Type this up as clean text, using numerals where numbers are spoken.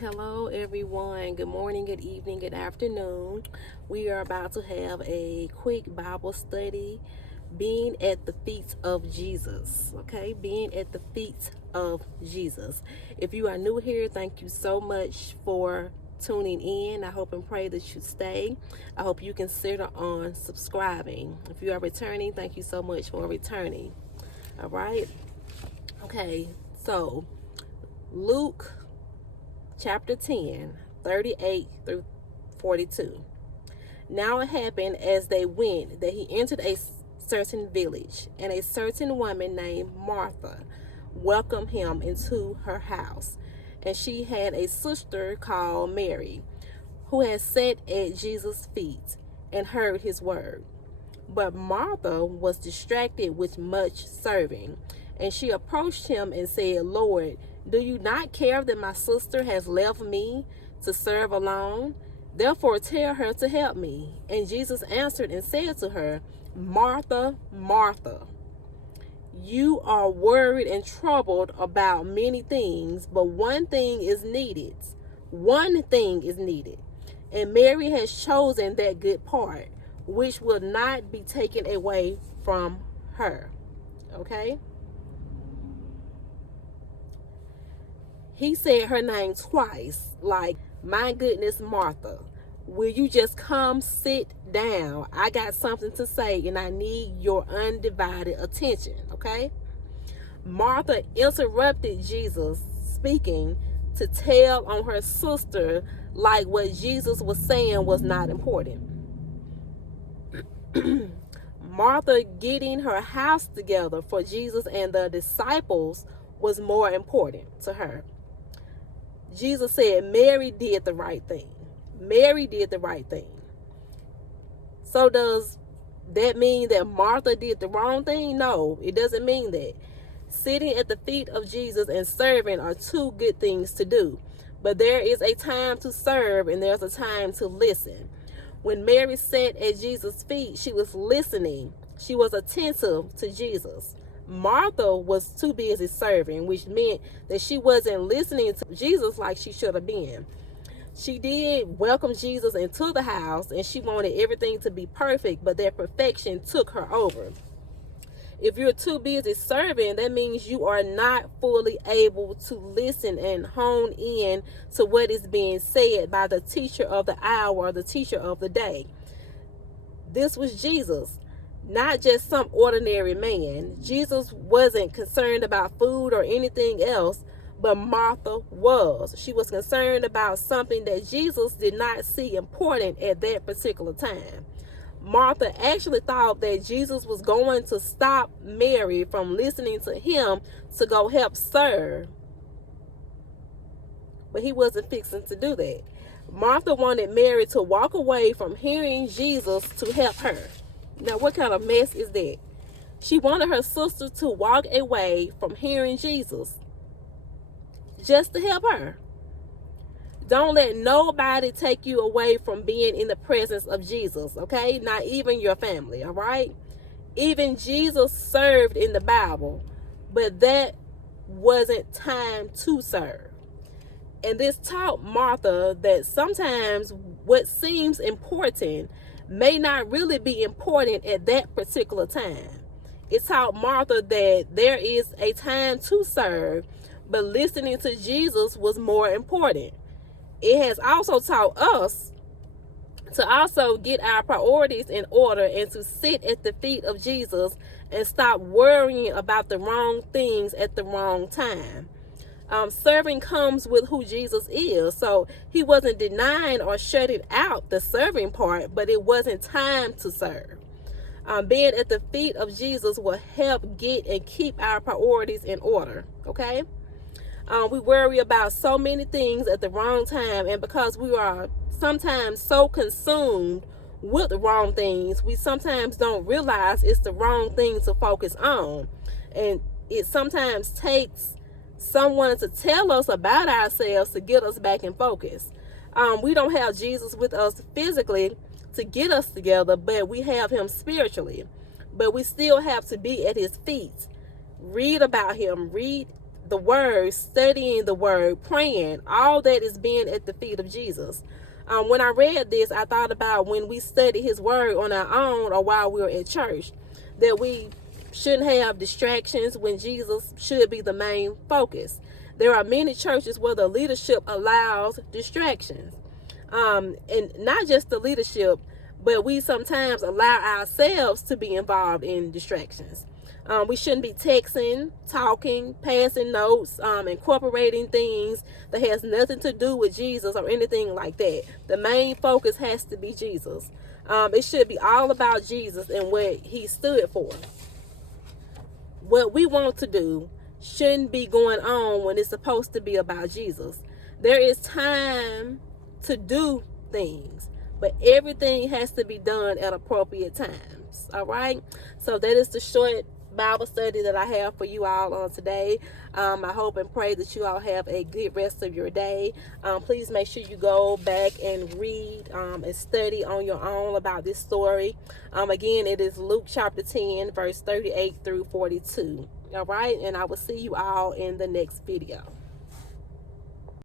Hello, everyone. Good morning, good evening, good afternoon. We are about to have a quick Bible study, being at the feet of Jesus. Okay, being at the feet of Jesus. If you are new here, thank you so much for tuning in. I hope and pray that you stay. I hope you consider on subscribing. If you are returning, thank you so much for returning. All right. Okay, so Luke chapter 10, 38 through 42. Now it happened as they went that he entered a certain village, and a certain woman named Martha welcomed him into her house. And she had a sister called Mary, who had sat at Jesus' feet and heard his word. But Martha was distracted with much serving. And she approached him and said, Lord, do you not care that my sister has left me to serve alone? Therefore tell her to help me. And Jesus answered and said to her, Martha, Martha, you are worried and troubled about many things, but one thing is needed. One thing is needed. And Mary has chosen that good part, which will not be taken away from her. Okay? He said her name twice, like, my goodness, Martha, will you just come sit down? I got something to say and I need your undivided attention, okay? Martha interrupted Jesus speaking to tell on her sister like what Jesus was saying was not important. Martha getting her house together for Jesus and the disciples was more important to her. Jesus said Mary did the right thing. Mary did the right thing. So does that mean that Martha did the wrong thing? No, it doesn't mean that. Sitting at the feet of Jesus and serving are two good things to do. But there is a time to serve and there's a time to listen. When Mary sat at Jesus' feet, she was listening. She was attentive to Jesus. Martha was too busy serving, which meant that she wasn't listening to Jesus like she should have been. She did welcome Jesus into the house and she wanted everything to be perfect, but that perfection took her over. If you're too busy serving, that means you are not fully able to listen and hone in to what is being said by the teacher of the hour or the teacher of the day. This was Jesus, not just some ordinary man. Jesus wasn't concerned about food or anything else, but Martha was. She was concerned about something that Jesus did not see important at that particular time. Martha actually thought that Jesus was going to stop Mary from listening to him to go help serve. But he wasn't fixing to do that. Martha wanted Mary to walk away from hearing Jesus to help her. Now, what kind of mess is that? She wanted her sister to walk away from hearing Jesus just to help her. Don't let nobody take you away from being in the presence of Jesus, okay? Not even your family, all right? Even Jesus served in the Bible, but that wasn't time to serve. And this taught Martha that sometimes what seems important may not really be important at that particular time. It taught Martha that there is a time to serve, but listening to Jesus was more important. It has also taught us to also get our priorities in order and to sit at the feet of Jesus and stop worrying about the wrong things at the wrong time. Serving comes with who Jesus is. So he wasn't denying or shutting out the serving part, but it wasn't time to serve. Being at the feet of Jesus will help get and keep our priorities in order. Okay? We worry about so many things at the wrong time, and because we are sometimes so consumed with the wrong things, we sometimes don't realize it's the wrong thing to focus on. And it sometimes takes someone to tell us about ourselves to get us back in focus. We don't have Jesus with us physically to get us together, but we have him spiritually. But we still have to be at his feet. Read about him. Read the word, studying the word, praying, all that is being at the feet of Jesus. When I read this, I thought about when we study his word on our own or while we were at church, that we shouldn't have distractions when Jesus should be the main focus. There are many churches where the leadership allows distractions. And not just the leadership, but we sometimes allow ourselves to be involved in distractions. We shouldn't be texting, talking, passing notes, incorporating things that has nothing to do with Jesus or anything like that. The main focus has to be Jesus. It should be all about Jesus and what he stood for. What we want to do shouldn't be going on when it's supposed to be about Jesus. There is time to do things, but everything has to be done at appropriate times. All right? So that is the short Bible study that I have for you all on today. I hope and pray that you all have a good rest of your day. Please make sure you go back and read and study on your own about this story. Again, it is Luke chapter 10, verse 38 through 42. All right, and I will see you all in the next video.